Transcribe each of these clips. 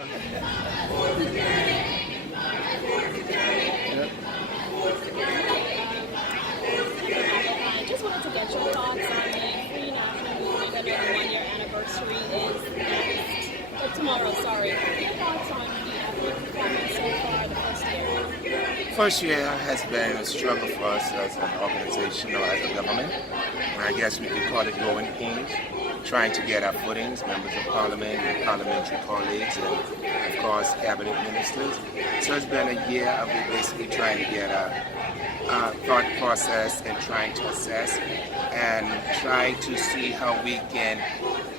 I just wanted to get your thoughts on the Free National Movement. I know the one-year anniversary is tomorrow. Sorry. Your thoughts on the athletic performance so far the first year? First year has been a struggle for us as an organization or as a government. I guess we could call it growing pains, trying to get our footings, members of parliament and parliamentary colleagues, and of course cabinet ministers. So it's been a year of basically trying to get a thought process and trying to assess and try to see how we can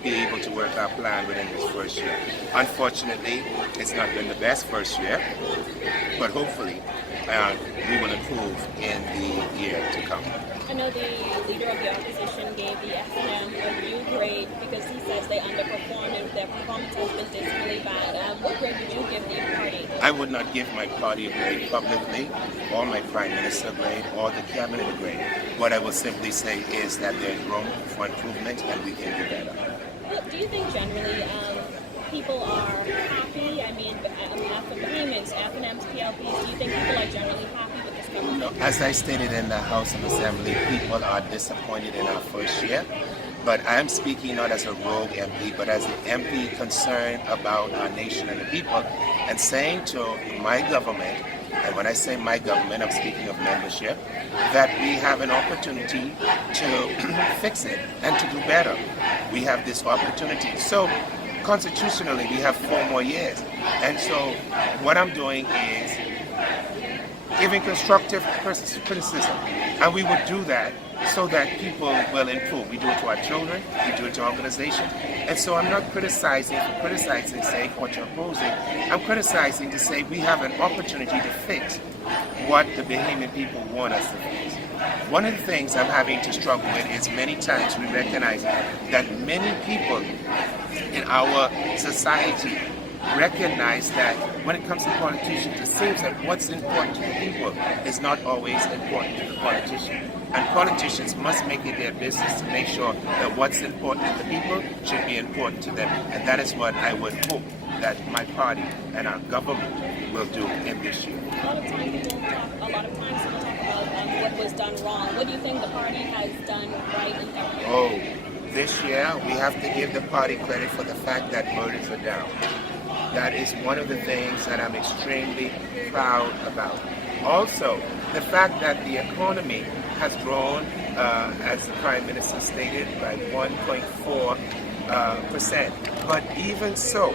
be able to work our plan within this first year. Unfortunately, it's not been the best first year, but hopefully we will improve in the year to come. I know the leader of the opposition gave the FNM a new grade because he says they underperformed and their performance has been dismally bad. What grade would you give the party? I would not give my party a grade publicly, or my prime minister a grade, or the cabinet a grade. What I will simply say is that there's room for improvement and we can do better. Well, do you think generally people are happy? I mean, after payments, FNMs, PLPs, do you think people are generally happy with this government? No, as I stated in the House of Assembly, people are disappointed in our first year. But I'm speaking not as a rogue MP, but as an MP concerned about our nation and the people, and saying to my government, and when I say my government, I'm speaking of membership, that we have an opportunity to fix it and to do better. We have this opportunity. So constitutionally, we have 4 more years. And so what I'm doing is giving constructive criticism. And we would do that so that people will improve. We do it to our children, we do it to organizations. And so I'm not criticizing for criticizing sake what you're opposing. I'm criticizing to say we have an opportunity to fix what the Bahamian people want us to fix. One of the things I'm having to struggle with is many times we recognize that many people in our society recognize that when it comes to politicians, it seems that what's important to the people is not always important to the politician. And politicians must make it their business to make sure that what's important to the people should be important to them. And that is what I would hope that my party and our government will do in this year. A lot of times people talk about what was done wrong. What do you think the party has done right in government? Oh, this year we have to give the party credit for the fact that murders are down. That is one of the things that I'm extremely proud about. Also, the fact that the economy has grown, as the Prime Minister stated, by 1.4%. But even so,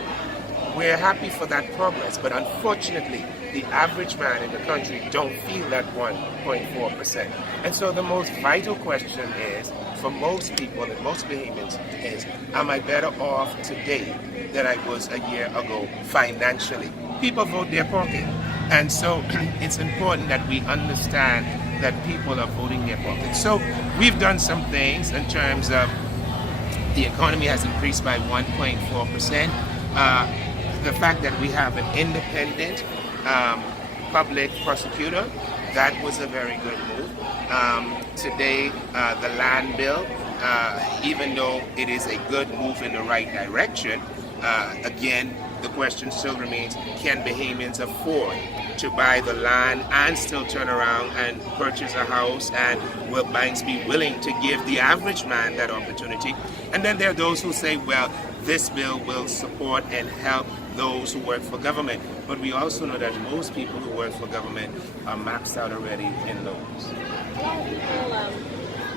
we're happy for that progress. But unfortunately, the average man in the country don't feel that 1.4%. And so the most vital question is, for most people and most Bahamians, is, am I better off today than I was a year ago financially? People vote their pocket. And so it's important that we understand that people are voting their pocket. So we've done some things in terms of the economy has increased by 1.4%. The fact that we have an independent public prosecutor, that was a very good move. Today, the land bill, even though it is a good move in the right direction, again, the question still remains, can Bahamians afford to buy the land and still turn around and purchase a house, and will banks be willing to give the average man that opportunity? And then there are those who say, well, this bill will support and help those who work for government. But we also know that most people who work for government are maxed out already in loans. A lot of people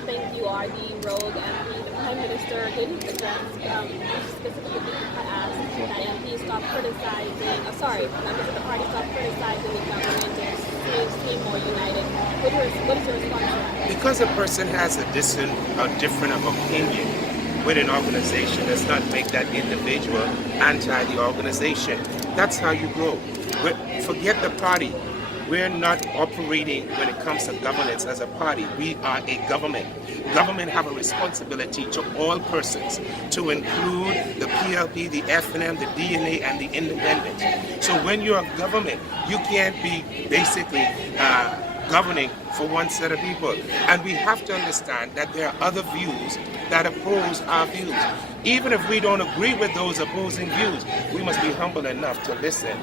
think you are the rogue MP. The Prime Minister didn't address specifically asked that MPs stop criticizing, members of the party stop criticizing the government and seem more united. What is your response to that? Because a person has a different opinion with an organization does not make that individual anti the organization. That's how you grow. Forget the party. We're not operating when it comes to governance as a party. We are a government. Government have a responsibility to all persons, to include the PLP, the FNM, the DNA, and the independent. So when you're a government, you can't be basically governing for one set of people. And we have to understand that there are other views that oppose our views. Even if we don't agree with those opposing views, we must be humble enough to listen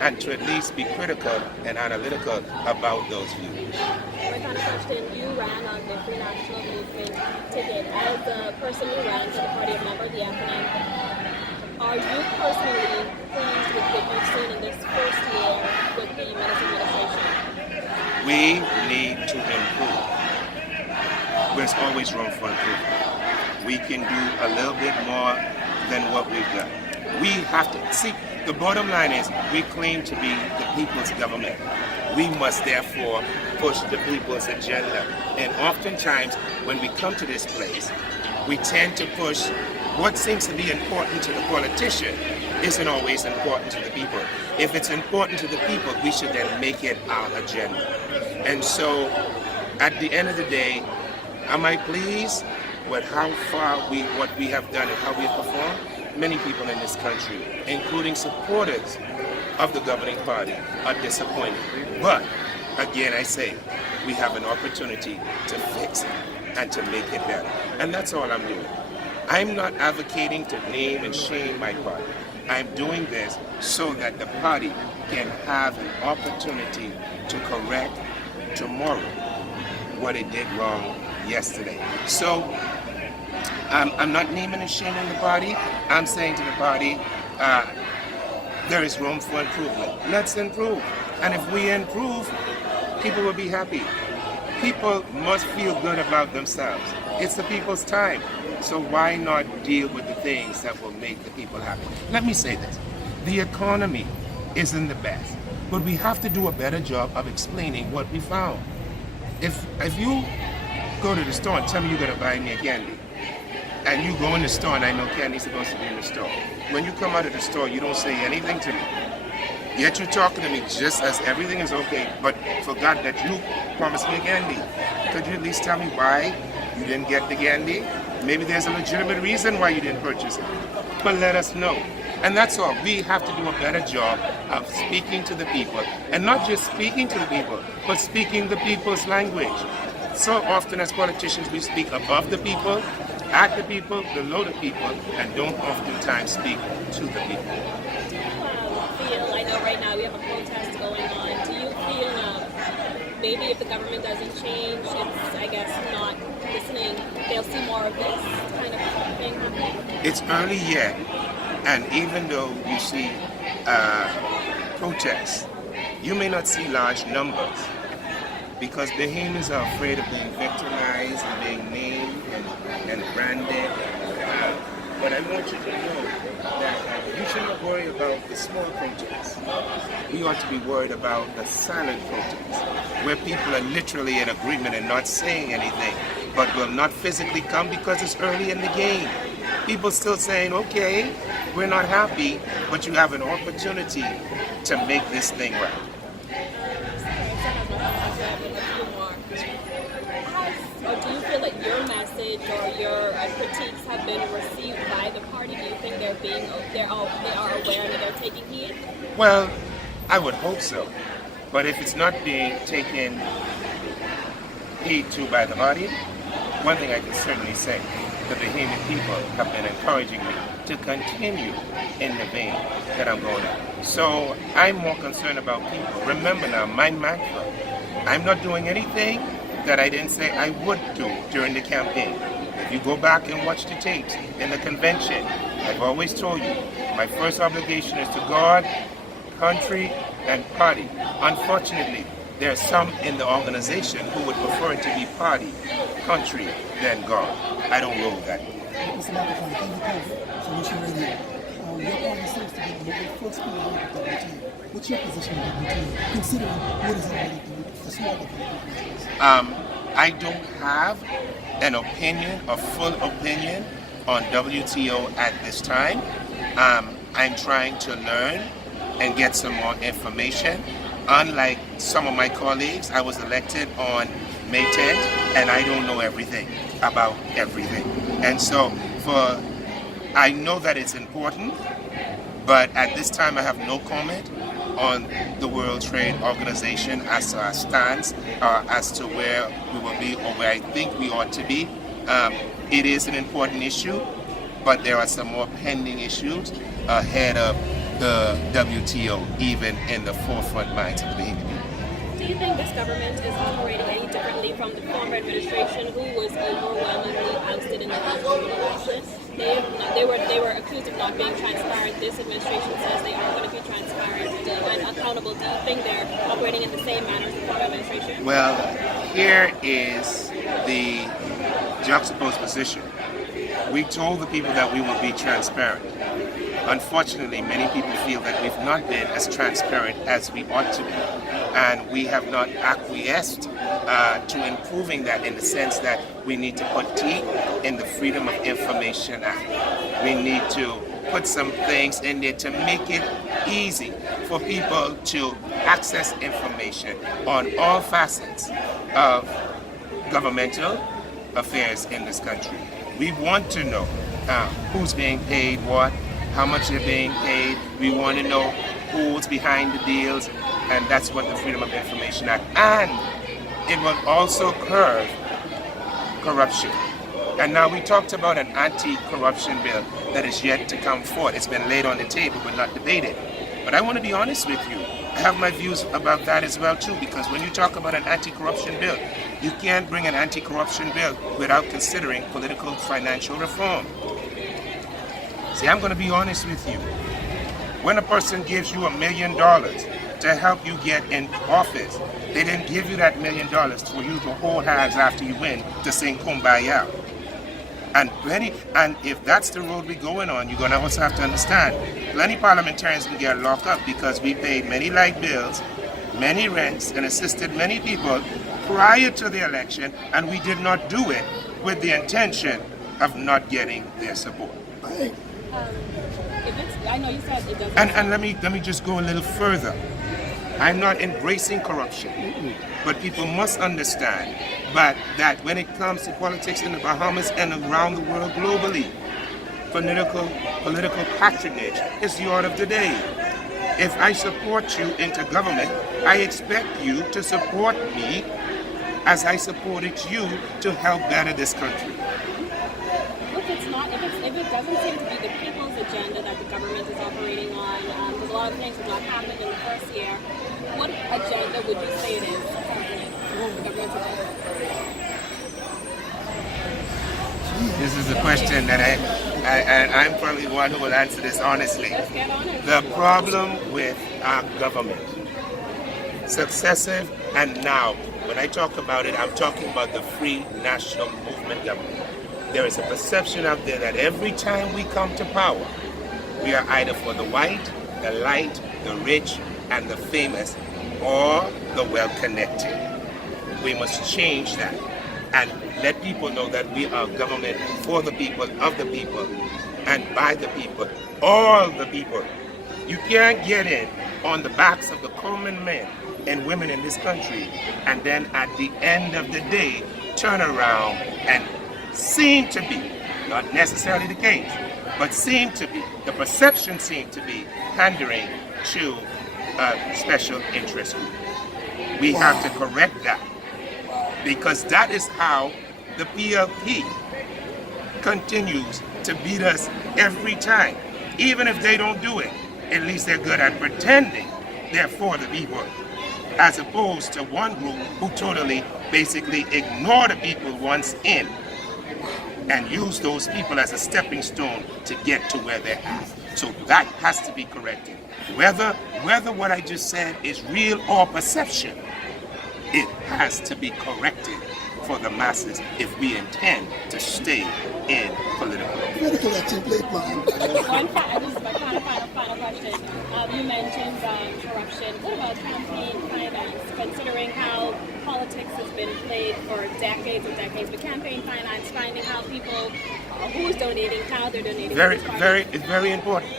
and to at least be critical and analytical about those views. My kind of question, you ran on the Free National Movement ticket. As a person who ran for the party, a member of the FNM, are you personally pleased with what you've seen in this first year with the Menace administration? We need to improve. There's always room for improvement. We can do a little bit more than what we've done. We have to see, the bottom line is we claim to be the people's government. We must therefore push the people's agenda. And oftentimes when we come to this place, we tend to push what seems to be important to the politician isn't always important to the people. If it's important to the people, we should then make it our agenda. And so at the end of the day, am I pleased with how far what we have done and how we have performed? Many people in this country, including supporters of the governing party, are disappointed. But again, I say, we have an opportunity to fix it and to make it better. And that's all I'm doing. I'm not advocating to name and shame my party. I'm doing this so that the party can have an opportunity to correct tomorrow what it did wrong yesterday. So I'm not naming and shaming the party. I'm saying to the party, there is room for improvement. Let's improve. And if we improve, people will be happy. People must feel good about themselves. It's the people's time. So why not deal with the things that will make the people happy? Let me say this. The economy isn't the best, but we have to do a better job of explaining what we found. If you go to the store and tell me you're going to buy me a candy, and you go in the store and I know candy's supposed to be in the store, when you come out of the store, you don't say anything to me. Yet you're talking to me just as everything is okay, but forgot that you promised me a candy. Could you at least tell me why you didn't get the candy? Maybe there's a legitimate reason why you didn't purchase it, but let us know. And that's all. We have to do a better job of speaking to the people, and not just speaking to the people, but speaking the people's language. So often as politicians, we speak above the people, at the people, below the people, and don't oftentimes speak to the people. Do you feel, I know right now we have a protest going on, do you feel maybe if the government doesn't change, it's, I guess, not listening, they'll see more of this kind of thing happening? It's early yet, and even though you see protests, you may not see large numbers because Bahamians are afraid of being victimized and being named and branded. But I want you to know that you should not worry about the small protests. We ought to be worried about the silent protests, where people are literally in agreement and not saying anything, but will not physically come because it's early in the game. People still saying, okay, we're not happy, but you have an opportunity to make this thing right. Do you feel like your message or your critiques have been received by the party? Do you think they are aware and they're taking heed? Well, I would hope so. But if it's not being taken heed to by the party, one thing I can certainly say, the Bahamian people have been encouraging me to continue in the vein that I'm going on. So I'm more concerned about people. Remember now, my mantra, I'm not doing anything that I didn't say I would do during the campaign. If you go back and watch the tapes in the convention, I've always told you, my first obligation is to God, country, and party. Unfortunately, there are some in the organization who would prefer it to be party, country, than God. I don't roll that. Mr. McAlphine, thank you for Solution Radio. Your party seems to be the first people to work with WT. What's your position on WT, considering what is already the smaller corporations? I don't have an opinion, a full opinion on WTO at this time. I'm trying to learn and get some more information. Unlike some of my colleagues, I was elected on May 10th, and I don't know everything about everything. And so I know that it's important, but at this time I have no comment. on the World Trade Organization as to our stance, as to where we will be or where I think we ought to be. It is an important issue, but there are some more pending issues ahead of the WTO, even in the forefront minds of the Bahamian people. Do you think this government is operating any differently from the former administration, who was overwhelmingly ousted in the election? They were accused of not being transparent. This administration says they are going to be transparent and accountable. Do you think they're operating in the same manner as the former administration? Well, here is the juxtaposed position. We told the people that we will be transparent. Unfortunately, many people feel that we've not been as transparent as we ought to be. And we have not acquiesced to improving that, in the sense that we need to put teeth in the Freedom of Information Act. We need to put some things in there to make it easy for people to access information on all facets of governmental affairs in this country. We want to know who's being paid what, how much they're being paid. We want to know who's behind the deals, and that's what the Freedom of Information Act. And it will also curb corruption. And now we talked about an anti-corruption bill that is yet to come forth. It's been laid on the table but not debated. But I want to be honest with you. I have my views about that as well too, because when you talk about an anti-corruption bill, you can't bring an anti-corruption bill without considering political financial reform. See, I'm going to be honest with you. When a person gives you $1 million to help you get in office, they didn't give you that $1 million for you to hold hands after you win to sing Kumbaya. And if that's the road we're going on, you're going to also have to understand, plenty parliamentarians can get locked up because we paid many light bills, many rents, and assisted many people prior to the election, and we did not do it with the intention of not getting their support. I know you said it doesn't. And let me just go a little further. I'm not embracing corruption, but people must understand that when it comes to politics in the Bahamas and around the world globally, political patronage is the order of the day. If I support you into government, I expect you to support me as I supported you to help better this country. If it doesn't seem to be the people's agenda that the government is operating on, because a lot of things have not happened in the first year, what agenda would you say it is? The government's agenda? This is a question that I'm probably one who will answer this honestly. Let's get honest. The problem with our government, successive and now, when I talk about it, I'm talking about the Free National Movement government. There is a perception out there that every time we come to power, we are either for the white, the light, the rich, and the famous, or the well-connected. We must change that and let people know that we are government for the people, of the people, and by the people, all the people. You can't get in on the backs of the common men and women in this country, and then at the end of the day, turn around and seem to be, not necessarily the case, but seem to be, the perception seemed to be pandering to a special interest group. We have to correct that, because that is how the PLP continues to beat us every time. Even if they don't do it, at least they're good at pretending they're for the people, as opposed to one group who totally basically ignore the people once in and use those people as a stepping stone to get to where they're at. So that has to be corrected. Whether what I just said is real or perception, it has to be corrected for the masses if we intend to stay in political. Political action, please, ma'am. Final question. You mentioned corruption. What about campaign finance? Considering how politics has been played for decades and decades, but campaign finance, finding how people, who's donating, how they're donating. It's very important.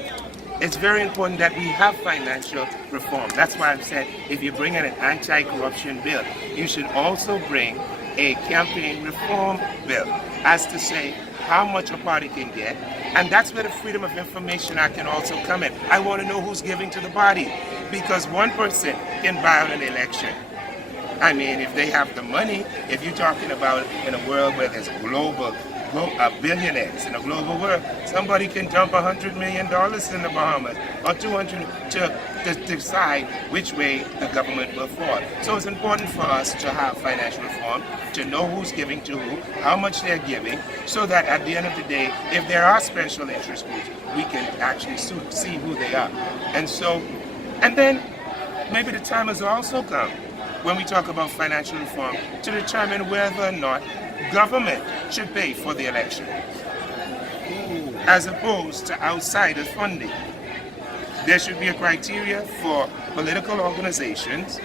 It's very important that we have financial reform. That's why I've said if you bring in an anti-corruption bill, you should also bring a campaign reform bill, as to say how much a party can get. And that's where the Freedom of Information Act can also come in. I want to know who's giving to the party. because one person can buy out an election. I mean, if they have the money, if you're talking about in a world where there's billionaires in a global world, somebody can dump $100 million in the Bahamas or 200 to decide which way the government will fall. So it's important for us to have financial reform, to know who's giving to who, how much they're giving, so that at the end of the day, if there are special interest groups, we can actually see who they are. And then maybe the time has also come when we talk about financial reform to determine whether or not government should pay for the election as opposed to outsider funding. There should be a criteria for political organizations,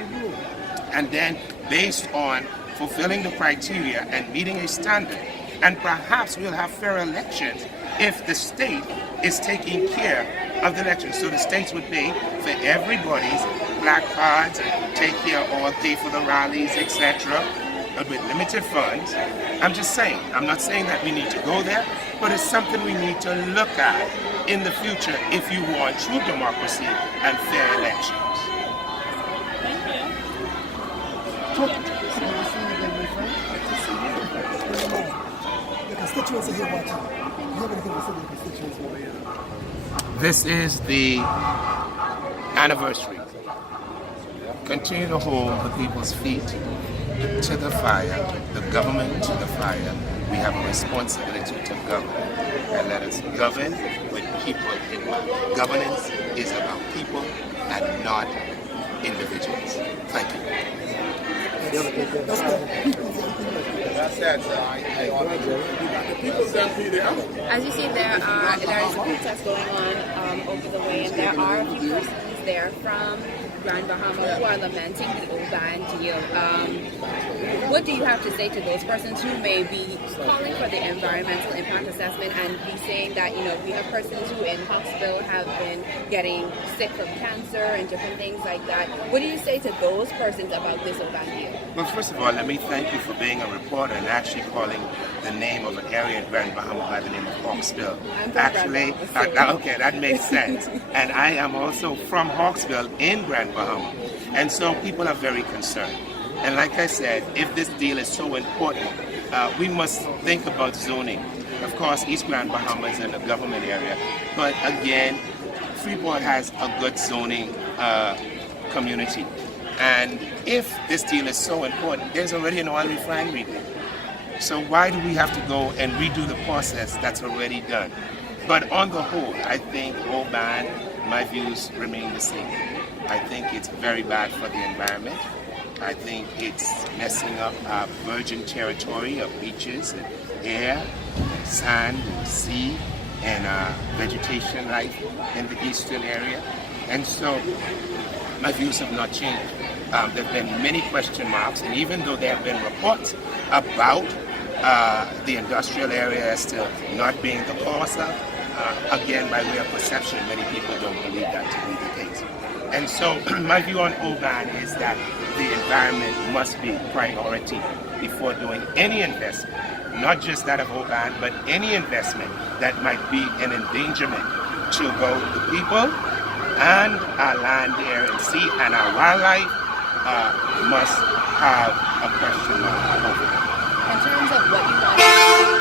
and then based on fulfilling the criteria and meeting a standard, and perhaps we'll have fair elections if the state is taking care of the elections. So the states would pay for everybody's black cards, take care or pay for the rallies, etc. But with limited funds. I'm just saying, I'm not saying that we need to go there, but it's something we need to look at in the future if you want true democracy and fair elections. The constituents are here watching. You have anything to say to the constituents while you're here? This is the anniversary. Continue to hold the people's feet to the fire, the government to the fire. We have a responsibility to govern, and let us govern with people in mind. Governance is about people and not individuals. Thank you. As you see, there is a protest going on over the way, and there are a few persons there from Grand Bahama who are lamenting the Oban deal. What do you have to say to those persons who may be calling for the environmental impact assessment and be saying that, you know, we have persons who in hospital have been getting sick from cancer and different things like that? What do you say to those persons about this Oban deal? Well, first of all, let me thank you for being a reporter and actually calling the name of an area in Grand Bahama by the name of Hawksville. Actually, okay, that makes sense. And I am also from Hawksville in Grand Bahama. And so people are very concerned. And like I said, if this deal is so important, we must think about zoning. Of course, East Grand Bahama is in a government area. But again, Freeport has a good zoning community. And if this deal is so important, there's already an oil refinery there. So why do we have to go and redo the process that's already done? But on the whole, I think Oban, my views remain the same. I think it's very bad for the environment. I think it's messing up our virgin territory of beaches and air, and sand, and sea, and vegetation life in the eastern area. And so my views have not changed. There have been many question marks, and even though there have been reports about the industrial area as to not being the cause of, again, by way of perception, many people don't believe that to be the case. And so my view on Oban is that the environment must be priority before doing any investment, not just that of Oban, but any investment that might be an endangerment to both the people and our land, air, and sea, and our wildlife must have a question mark over it. In terms of what you want to see,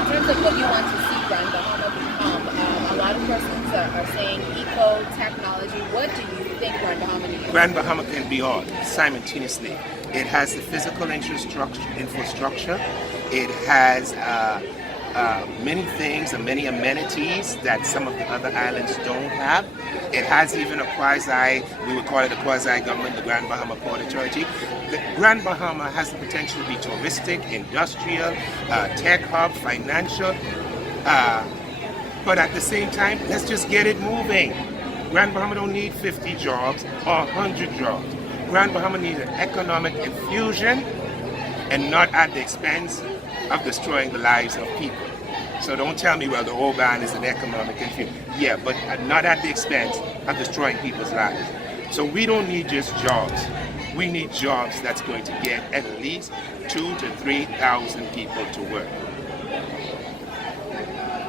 in terms of what you want to see Grand Bahama become, a lot of persons are saying eco-technology. What do you think Grand Bahama needs? Grand Bahama can be all simultaneously. It has the physical infrastructure. It has many things and many amenities that some of the other islands don't have. It has even a we would call it a quasi-government, the Grand Bahama Port Authority. The Grand Bahama has the potential to be touristic, industrial, tech hub, financial, but at the same time, let's just get it moving. Grand Bahama don't need 50 jobs or 100 jobs. Grand Bahama needs an economic infusion and not at the expense of destroying the lives of people. So don't tell me, well, the Oban is an economic infusion. Yeah, but not at the expense of destroying people's lives. So we don't need just jobs. We need jobs that's going to get at least 2,000 to 3,000 people to work.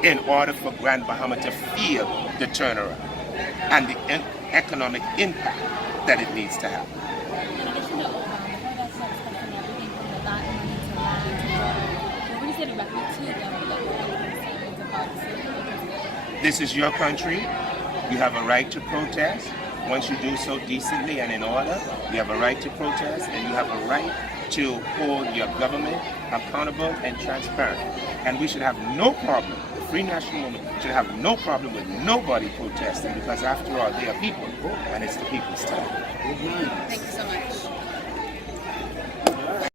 in order for Grand Bahama to feel the turnaround and the economic impact that it needs to have. In addition to before that's discussing everything from the lot money to land to water, what would you say directly to them that would make statements about the city? This is your country. You have a right to protest. Once you do so decently and in order, you have a right to protest, and you have a right to hold your government accountable and transparent. And we should have no problem, the Free National Movement should have no problem with nobody protesting, because after all, they are people, and it's the people's time. Thank you so much.